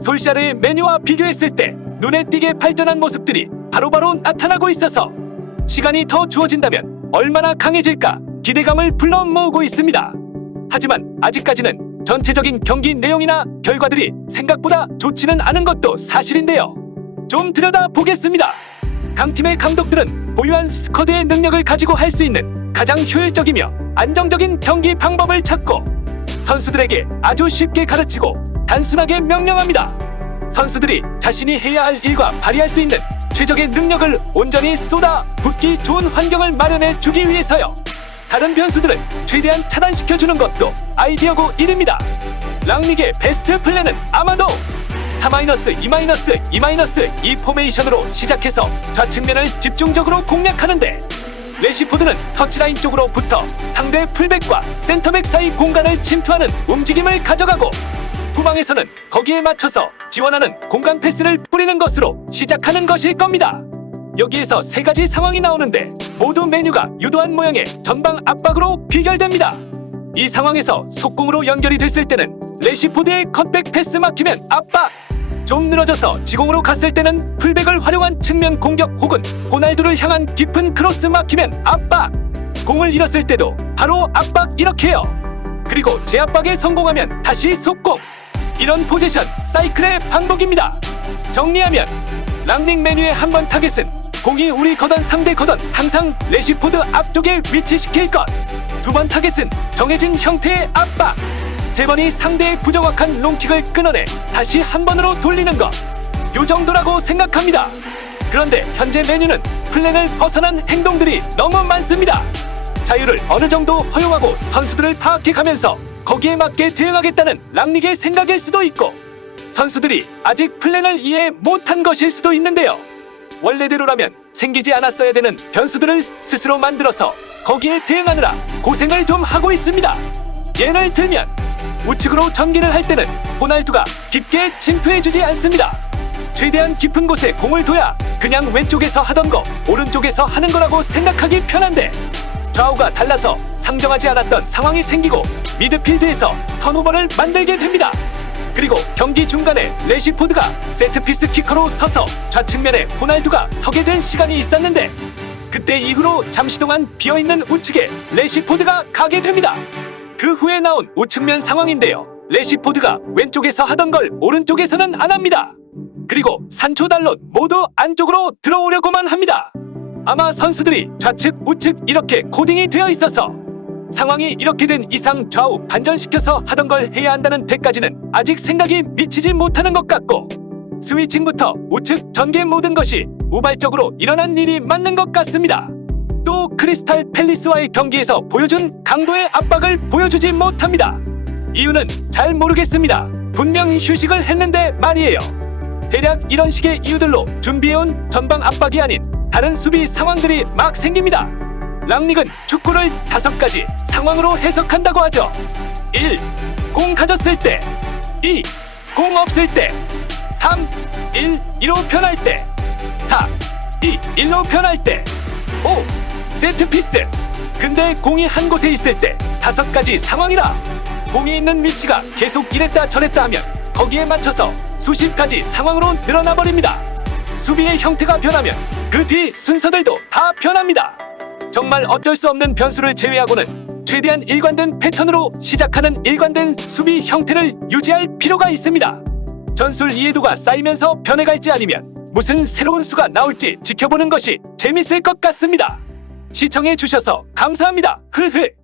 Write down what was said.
솔샤르의 메뉴와 비교했을 때 눈에 띄게 발전한 모습들이 바로바로 나타나고 있어서 시간이 더 주어진다면 얼마나 강해질까 기대감을 불러 모으고 있습니다. 하지만 아직까지는 전체적인 경기 내용이나 결과들이 생각보다 좋지는 않은 것도 사실인데요. 좀 들여다보겠습니다. 강팀의 감독들은 보유한 스쿼드의 능력을 가지고 할 수 있는 가장 효율적이며 안정적인 경기 방법을 찾고 선수들에게 아주 쉽게 가르치고 단순하게 명령합니다. 선수들이 자신이 해야 할 일과 발휘할 수 있는 최적의 능력을 온전히 쏟아 붓기 좋은 환경을 마련해 주기 위해서요. 다른 변수들은 최대한 차단시켜주는 것도 아이디어고 일입니다. 랑닉의 베스트 플랜은 아마도 4-2-2-2 포메이션으로 시작해서 좌측면을 집중적으로 공략하는데 레시포드는 터치라인 쪽으로 붙어 상대 풀백과 센터백 사이 공간을 침투하는 움직임을 가져가고 후방에서는 거기에 맞춰서 지원하는 공간 패스를 뿌리는 것으로 시작하는 것일 겁니다. 여기에서 세 가지 상황이 나오는데 모두 메뉴가 유도한 모양의 전방 압박으로 비결됩니다. 이 상황에서 속공으로 연결이 됐을 때는 레시포드의 컷백 패스 막히면 압박! 좀 늘어져서 지공으로 갔을 때는 풀백을 활용한 측면 공격 혹은 호날두를 향한 깊은 크로스 막히면 압박! 공을 잃었을 때도 바로 압박 이렇게요. 그리고 재압박에 성공하면 다시 속공! 이런 포지션 사이클의 반복입니다. 정리하면 랑닝 메뉴의 한 번 타겟은 공이 우리 거던 상대 거던 항상 레시포드 앞쪽에 위치시킬 것. 두 번 타겟은 정해진 형태의 압박. 세 번이 상대의 부정확한 롱킥을 끊어내 다시 한 번으로 돌리는 것. 요 정도라고 생각합니다. 그런데 현재 메뉴는 플랜을 벗어난 행동들이 너무 많습니다. 자유를 어느 정도 허용하고 선수들을 파악해가면서 거기에 맞게 대응하겠다는 랑닉의 생각일 수도 있고 선수들이 아직 플랜을 이해 못한 것일 수도 있는데요. 원래대로라면 생기지 않았어야 되는 변수들을 스스로 만들어서 거기에 대응하느라 고생을 좀 하고 있습니다. 예를 들면 우측으로 전개를 할 때는 호날두가 깊게 침투해주지 않습니다. 최대한 깊은 곳에 공을 둬야 그냥 왼쪽에서 하던 거 오른쪽에서 하는 거라고 생각하기 편한데 좌우가 달라서 상정하지 않았던 상황이 생기고 미드필드에서 턴오버를 만들게 됩니다. 그리고 경기 중간에 레시포드가 세트피스 키커로 서서 좌측면에 호날두가 서게 된 시간이 있었는데 그때 이후로 잠시 동안 비어있는 우측에 레시포드가 가게 됩니다. 그 후에 나온 우측면 상황인데요. 레시포드가 왼쪽에서 하던 걸 오른쪽에서는 안 합니다. 그리고 산초 달롯 모두 안쪽으로 들어오려고만 합니다. 아마 선수들이 좌측 우측 이렇게 코딩이 되어 있어서 상황이 이렇게 된 이상 좌우 반전시켜서 하던 걸 해야 한다는 데까지는 아직 생각이 미치지 못하는 것 같고 스위칭부터 우측 전개 모든 것이 우발적으로 일어난 일이 맞는 것 같습니다. 또 크리스탈 팰리스와의 경기에서 보여준 강도의 압박을 보여주지 못합니다. 이유는 잘 모르겠습니다. 분명 휴식을 했는데 말이에요. 대략 이런 식의 이유들로 준비해온 전방 압박이 아닌 다른 수비 상황들이 막 생깁니다. 랑닉은 축구를 5가지 상황으로 해석한다고 하죠. 1. 공 가졌을 때 2. 공 없을 때 3. 1. 2로 변할 때 4. 2. 1로 변할 때 5. 세트피스. 근데 공이 한 곳에 있을 때 5가지 상황이라 공이 있는 위치가 계속 이랬다 저랬다 하면 거기에 맞춰서 수십 가지 상황으로 늘어나 버립니다. 수비의 형태가 변하면 그 뒤 순서들도 다 변합니다. 정말 어쩔 수 없는 변수를 제외하고는 최대한 일관된 패턴으로 시작하는 일관된 수비 형태를 유지할 필요가 있습니다. 전술 이해도가 쌓이면서 변해갈지 아니면 무슨 새로운 수가 나올지 지켜보는 것이 재밌을 것 같습니다. 시청해주셔서 감사합니다. 흐흐.